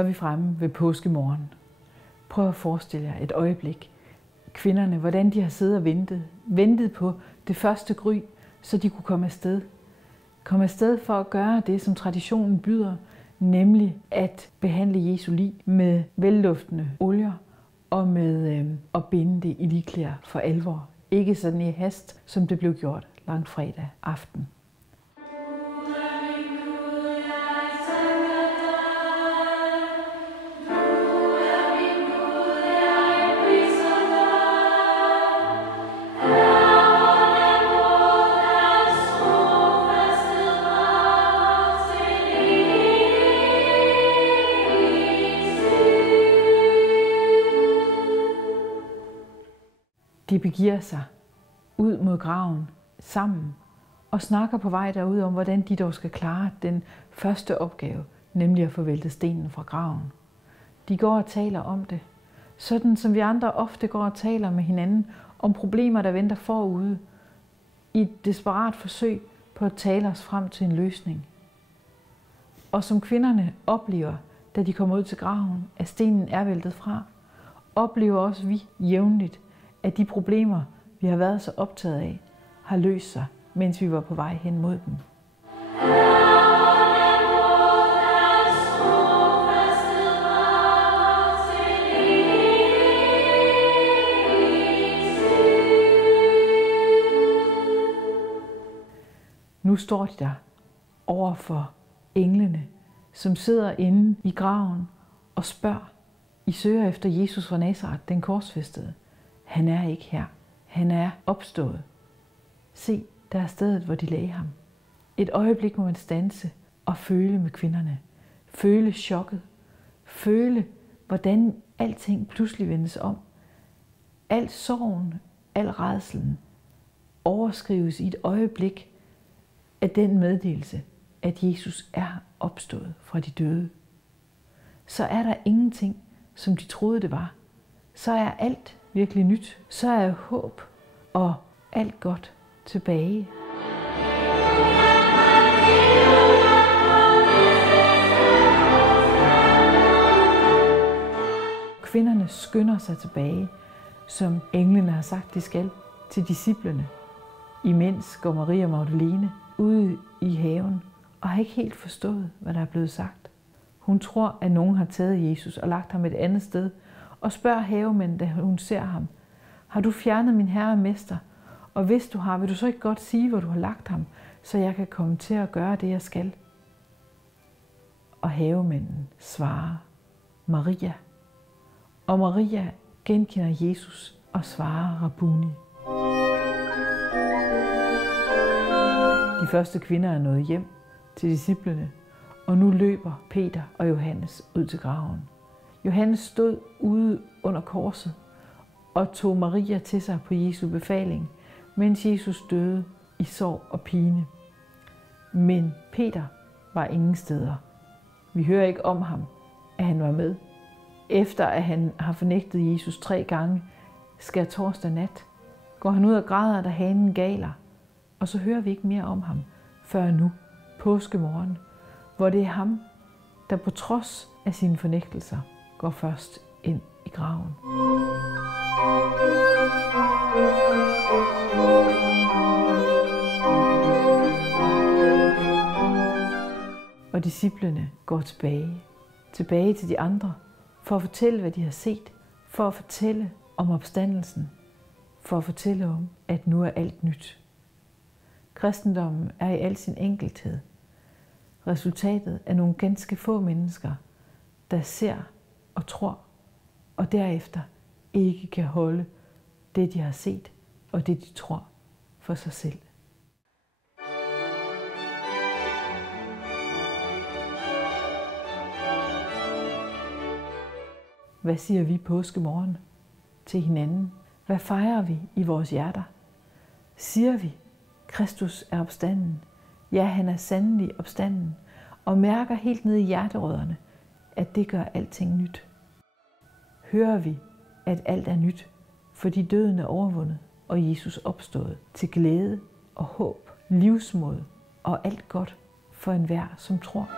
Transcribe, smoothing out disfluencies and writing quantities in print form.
er vi fremme ved påskemorgen. Prøv at forestille jer et øjeblik. Kvinderne, hvordan de har siddet og ventet på det første gry, så de kunne komme afsted. Komme afsted for at gøre det, som traditionen byder, nemlig at behandle Jesu lig med velduftende olier og med at binde det i ligklæder for alvor. Ikke sådan i hast, som det blev gjort langfredag aften. De begiver sig ud mod graven sammen og snakker på vej derud om, hvordan de dog skal klare den første opgave, nemlig at få væltet stenen fra graven. De går og taler om det, sådan som vi andre ofte går og taler med hinanden om problemer, der venter forude, i et desperat forsøg på at tale os frem til en løsning. Og som kvinderne oplever, da de kommer ud til graven, at stenen er væltet fra, oplever også vi jævnligt, at de problemer, vi har været så optaget af, har løst sig, mens vi var på vej hen mod dem. Nu står de der over for englene, som sidder inde i graven og spørger. I søger efter Jesus fra Nazaret, den korsfæstede. Han er ikke her. Han er opstået. Se, der er stedet, hvor de lagde ham. Et øjeblik må man standse og føle med kvinderne. Føle chokket. Føle, hvordan alting pludselig vendes om. Al sorgen, al rædslen overskrives i et øjeblik af den meddelelse, at Jesus er opstået fra de døde. Så er der ingenting, som de troede det var. Så er alt virkelig nyt. Så er håb og alt godt tilbage. Kvinderne skynder sig tilbage, som englene har sagt, de skal, til disciplene. Imens går Maria Magdalene ude i haven og har ikke helt forstået, hvad der er blevet sagt. Hun tror, at nogen har taget Jesus og lagt ham et andet sted, og spørger havemanden, da hun ser ham: har du fjernet min herre og mester? Og hvis du har, vil du så ikke godt sige, hvor du har lagt ham, så jeg kan komme til at gøre det, jeg skal? Og havemanden svarer: Maria. Og Maria genkender Jesus og svarer: Rabbuni. De første kvinder er nået hjem til disciplene, og nu løber Peter og Johannes ud til graven. Johannes stod ude under korset og tog Maria til sig på Jesu befaling, mens Jesus døde i sorg og pine. Men Peter var ingen steder. Vi hører ikke om ham, at han var med. Efter at han har fornægtet Jesus 3 gange, skærtorsdag nat, går han ud og græder, da hanen galer, og så hører vi ikke mere om ham før nu, påskemorgen, hvor det er ham, der på trods af sine fornægtelser går først ind i graven. Og disciplene går tilbage til de andre, for at fortælle, hvad de har set, for at fortælle om opstandelsen, for at fortælle om, at nu er alt nyt. Kristendommen er i al sin enkelthed resultatet af nogle ganske få mennesker, der ser og tror, og derefter ikke kan holde det, de har set, og det, de tror, for sig selv. Hvad siger vi påskemorgen til hinanden? Hvad fejrer vi i vores hjerter? Siger vi, Kristus er opstanden? Ja, han er sandelig opstanden, og mærker helt ned i hjerterødderne, at det gør alting nyt. Hører vi, at alt er nyt, fordi døden er overvundet, og Jesus opstået til glæde og håb, livsmod og alt godt for enhver, som tror.